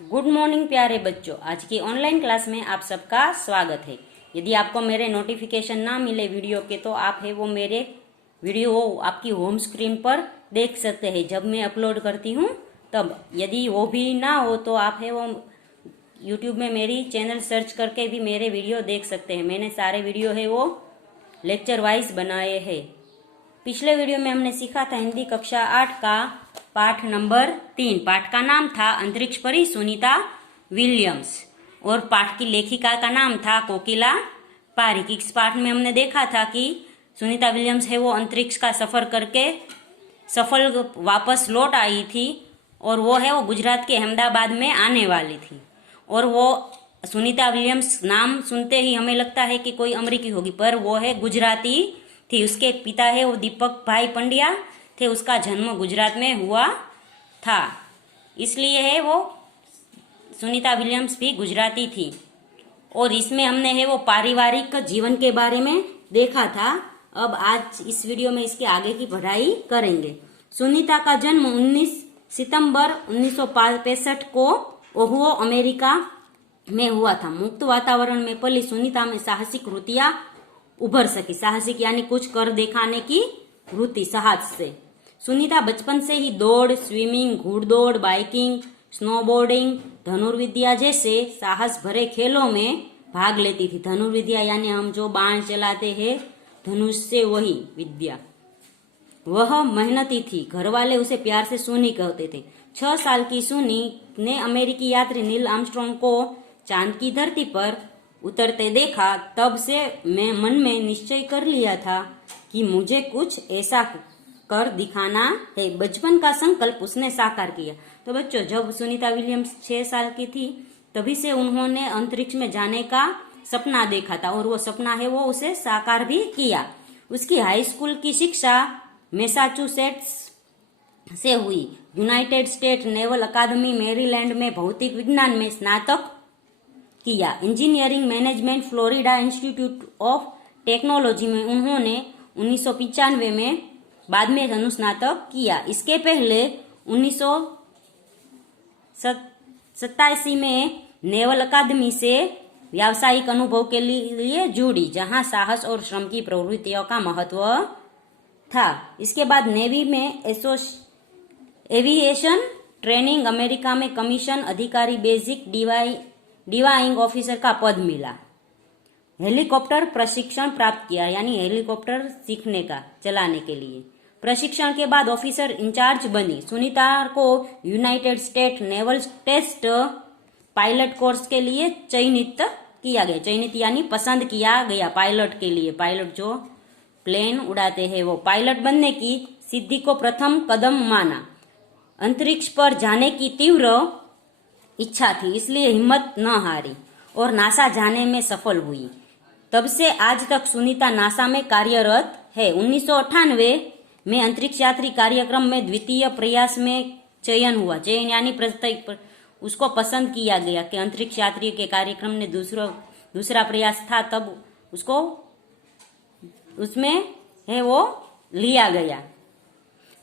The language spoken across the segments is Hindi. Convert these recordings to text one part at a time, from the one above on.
गुड मॉर्निंग प्यारे बच्चों। आज की ऑनलाइन क्लास में आप सबका स्वागत है। यदि आपको मेरे नोटिफिकेशन ना मिले वीडियो के तो आप है वो मेरे वीडियो आपकी होम स्क्रीन पर देख सकते हैं जब मैं अपलोड करती हूँ तब। यदि वो भी ना हो तो आप है वो यूट्यूब में मेरी चैनल सर्च करके भी मेरे वीडियो देख सकते हैं। मैंने सारे वीडियो है वो लेक्चर वाइज बनाए हैं। पिछले वीडियो में हमने सीखा था हिंदी कक्षा 8 का पाठ नंबर 3। पाठ का नाम था अंतरिक्ष परी सुनीता विलियम्स और पाठ की लेखिका का नाम था कोकिला पारिक। इस पाठ में हमने देखा था कि सुनीता विलियम्स है वो अंतरिक्ष का सफर करके सफल वापस लौट आई थी और वो है वो गुजरात के अहमदाबाद में आने वाली थी। और वो सुनीता विलियम्स नाम सुनते ही हमें लगता है कि कोई अमेरिकी होगी, पर वो है गुजराती थी। उसके पिता है वो दीपक भाई पंड्या थे। उसका जन्म गुजरात में हुआ था, इसलिए है वो सुनीता विलियम्स भी गुजराती थी। और इसमें हमने है वो पारिवारिक जीवन के बारे में देखा था। अब आज इस वीडियो में इसके आगे की पढ़ाई करेंगे। सुनीता का जन्म 19 सितंबर 1965 को ओहियो अमेरिका में हुआ था। मुक्त वातावरण में पली सुनीता में साहसिक वृत्तियां उभर सकी। साहसिक यानी कुछ कर दिखाने की वृत्ति, साहस से। सुनीता बचपन से ही दौड़, स्विमिंग, घुड़दौड़, बाइकिंग, स्नोबोर्डिंग, धनुर्विद्या जैसे साहस भरे खेलों में भाग लेती थी। धनुर्विद्या यानी हम जो बाण चलाते हैं धनुष से, वही विद्या। वह मेहनती थी। घरवाले उसे प्यार से सुनी कहते थे। 6 साल की सुनी ने अमेरिकी यात्री नील आर्मस्ट्रांग को चांद की धरती पर उतरते देखा। तब से मैं मन में निश्चय कर लिया था कि मुझे कुछ ऐसा कर दिखाना है। बचपन का संकल्प उसने साकार किया। तो बच्चों, जब सुनीता विलियम्स 6 साल की थी तभी से उन्होंने अंतरिक्ष में जाने का सपना देखा था और वो सपना है वो उसे साकार भी किया। उसकी हाई स्कूल की शिक्षा मैसाचुसेट्स से हुई। यूनाइटेड स्टेट नेवल अकादमी मैरीलैंड में भौतिक विज्ञान में स्नातक किया। Engineering management Florida institute of technology में उन्होंने 1995 में बाद में अनुस्नातक किया। इसके पहले 1987 में नेवल अकादमी से व्यावसायिक अनुभव के लिए जुड़ी, जहां साहस और श्रम की प्रवृत्तियों का महत्व था। इसके बाद नेवी में एविएशन ट्रेनिंग, अमेरिका में कमीशन अधिकारी, बेसिक डिवाइंग ऑफिसर का पद मिला। हेलीकॉप्टर प्रशिक्षण प्राप्त किया, यानी हेलीकॉप्टर सीखने का, चलाने के लिए। प्रशिक्षण के बाद ऑफिसर इंचार्ज बनी। सुनीता को United State naval test pilot course के लिए चयनित किया गया। चयनित यानी पसंद किया गया पायलट के लिए। पायलट जो प्लेन उड़ाते हैं वो। पायलट बनने की सिद्धि को प्रथम कदम माना। अंतरिक्ष पर जाने की तीव्र इच्छा थी, इसलिए हिम्मत न हारी और नासा जाने में सफल हुई। तब से आज तक सुनीता नासा में कार्यरत है। 1998 में अंतरिक्ष यात्री कार्यक्रम में द्वितीय प्रयास में चयन हुआ। चयन यानी उसको पसंद किया गया कि अंतरिक्ष यात्री के कार्यक्रम में दूसरा प्रयास था, तब उसको उसमें है वो लिया गया।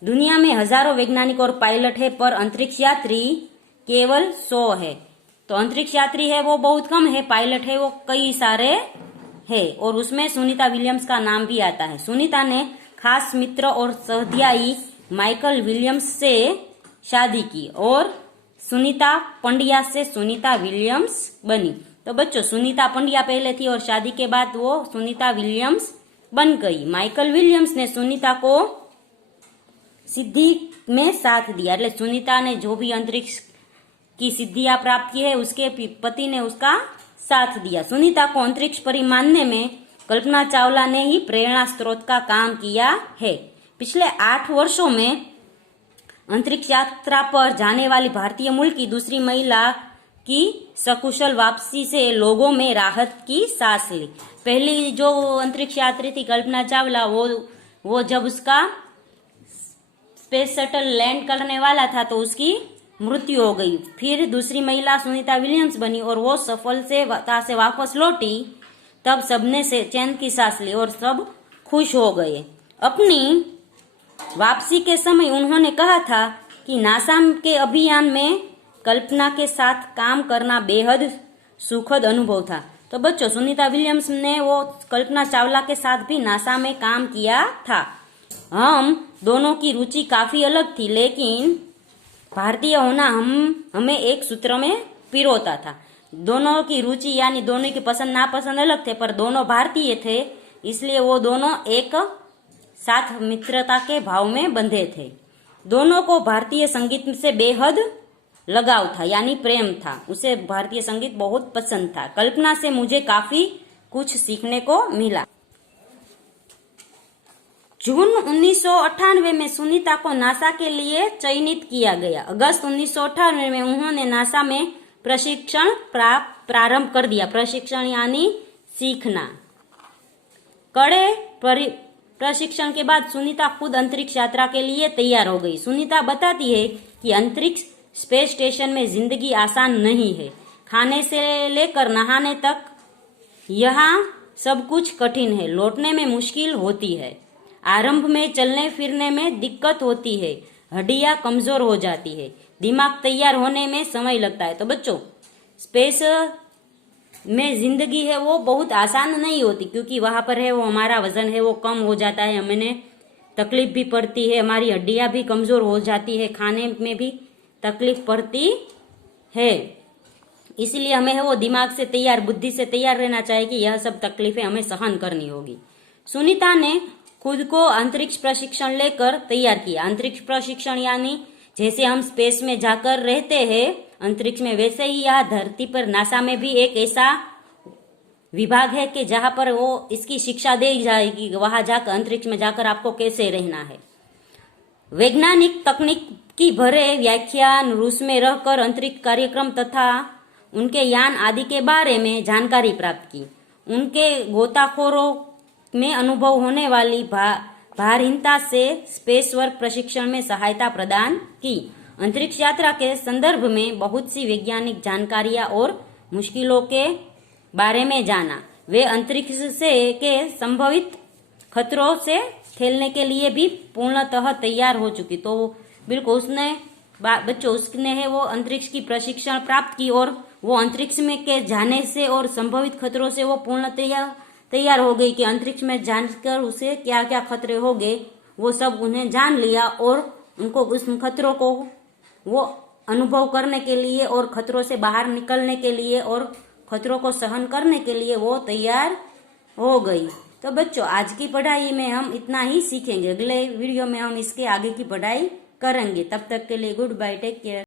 दुनिया में हजारों वैज्ञानिक और पायलट है, पर अंतरिक्ष यात्री केवल 100 है। तो अंतरिक्ष यात्री है वो बहुत कम है, पायलट है वो कई सारे है, और उसमें सुनीता विलियम्स का नाम भी आता है। सुनीता ने खास मित्र और सहध्यायी माइकल विलियम्स से शादी की और सुनीता पंड्या से सुनीता विलियम्स बनी। तो बच्चों, सुनीता पंड्या पहले थी और शादी के बाद वो सुनीता विलियम्स बन गई। माइकल विलियम्स ने सुनीता को सिद्धि में साथ दिया। એટલે सुनीता ने जो भी अंतरिक्ष की सिद्धियां प्राप्त की है उसके पति ने उसका साथ दिया। सुनीता को अंतरिक्ष परी मानने में कल्पना चावला ने ही प्रेरणा स्रोत का काम किया है। पिछले 8 वर्षों में अंतरिक्ष यात्रा पर जाने वाली भारतीय मूल की दूसरी महिला की सकुशल वापसी से लोगों में राहत की सांस ली। पहली जो अंतरिक्ष यात्री थी कल्पना चावला, वो जब उसका स्पेस शटल लैंड करने वाला था तो उसकी मृत्यु हो गई। फिर दूसरी महिला सुनीता विलियम्स बनी और वो सफलता से वापस लौटी। तब सबने से चैन की सांस ली और सब खुश हो गए। अपनी वापसी के समय उन्होंने कहा था कि नासा के अभियान में कल्पना के साथ काम करना बेहद सुखद अनुभव था। तो बच्चों, सुनीता विलियम्स ने वो कल्पना चावला के साथ भी नासा में काम किया था। हम दोनों की रुचि काफी अलग थी, लेकिन भारतीय होना हमें एक सूत्र में पिरोता था। दोनों की रुचि यानी दोनों की पसंद नापसंद अलग थे, पर दोनों भारतीय थे, इसलिए वो दोनों एक साथ मित्रता के भाव में बंधे थे। दोनों को भारतीय संगीत से बेहद लगाव था, यानी प्रेम था। उसे भारतीय संगीत बहुत पसंद था। कल्पना से मुझे काफी कुछ सीखने को मिला। जून 1998 में सुनीता को नासा के लिए चयनित किया गया। अगस्त 1998 में उन्होंने नासा में प्रशिक्षण प्रारंभ कर दिया। प्रशिक्षण यानी सीखना। कड़े प्रशिक्षण के बाद सुनीता खुद अंतरिक्ष यात्रा के लिए तैयार हो गई। सुनीता बताती है कि अंतरिक्ष स्पेस स्टेशन में जिंदगी आसान नहीं है। खाने से लेकर नहाने तक यहाँ सब कुछ कठिन है। लौटने में मुश्किल होती है। आरंभ में चलने फिरने में दिक्कत होती है। हड्डियां कमजोर हो जाती है। दिमाग तैयार होने में समय लगता है। तो बच्चों, स्पेस में जिंदगी है वो बहुत आसान नहीं होती, क्योंकि वहां पर है वो हमारा वजन है वो कम हो जाता है, हमें तकलीफ भी पड़ती है, हमारी हड्डियां भी कमजोर हो जाती है, खाने में भी तकलीफ पड़ती है। इसलिए हमें है वो दिमाग से तैयार, बुद्धि से तैयार रहना चाहिए कि यह सब तकलीफें हमें सहन करनी होगी। सुनीता ने खुद को अंतरिक्ष प्रशिक्षण लेकर तैयार किया। अंतरिक्ष प्रशिक्षण यानी जैसे हम स्पेस में जाकर रहते हैं अंतरिक्ष में, वैसे ही यहाँ धरती पर नासा में भी एक ऐसा विभाग है कि जहां पर वो इसकी शिक्षा दी जाएगी, वहां जाकर अंतरिक्ष में जाकर आपको कैसे रहना है। वैज्ञानिक तकनीक की भरे व्याख्यान, रूस में रहकर अंतरिक्ष कार्यक्रम तथा उनके यान आदि के बारे में जानकारी प्राप्त की। उनके गोताखोरों में अनुभव होने वाली भारहीनता से स्पेस वर्क प्रशिक्षण में सहायता प्रदान की। अंतरिक्ष यात्रा के संदर्भ में बहुत सी वैज्ञानिक जानकारियां और मुश्किलों के बारे में जाना। वे अंतरिक्ष से के संभवित खतरों से खेलने के लिए भी पूर्णतः तैयार हो चुकी। तो बिल्कुल उसने है वो अंतरिक्ष की प्रशिक्षण प्राप्त की और वो अंतरिक्ष में के जाने से और संभवित खतरों से वो पूर्ण तैयार हो गई कि अंतरिक्ष में जानकर उसे क्या क्या खतरे हो गए वो सब उन्हें जान लिया और उनको उस खतरों को वो अनुभव करने के लिए और खतरों से बाहर निकलने के लिए और खतरों को सहन करने के लिए वो तैयार हो गई। तो बच्चों, आज की पढ़ाई में हम इतना ही सीखेंगे। अगले वीडियो में हम इसके आगे की पढ़ाई करेंगे। तब तक के लिए गुड बाय, टेक केयर।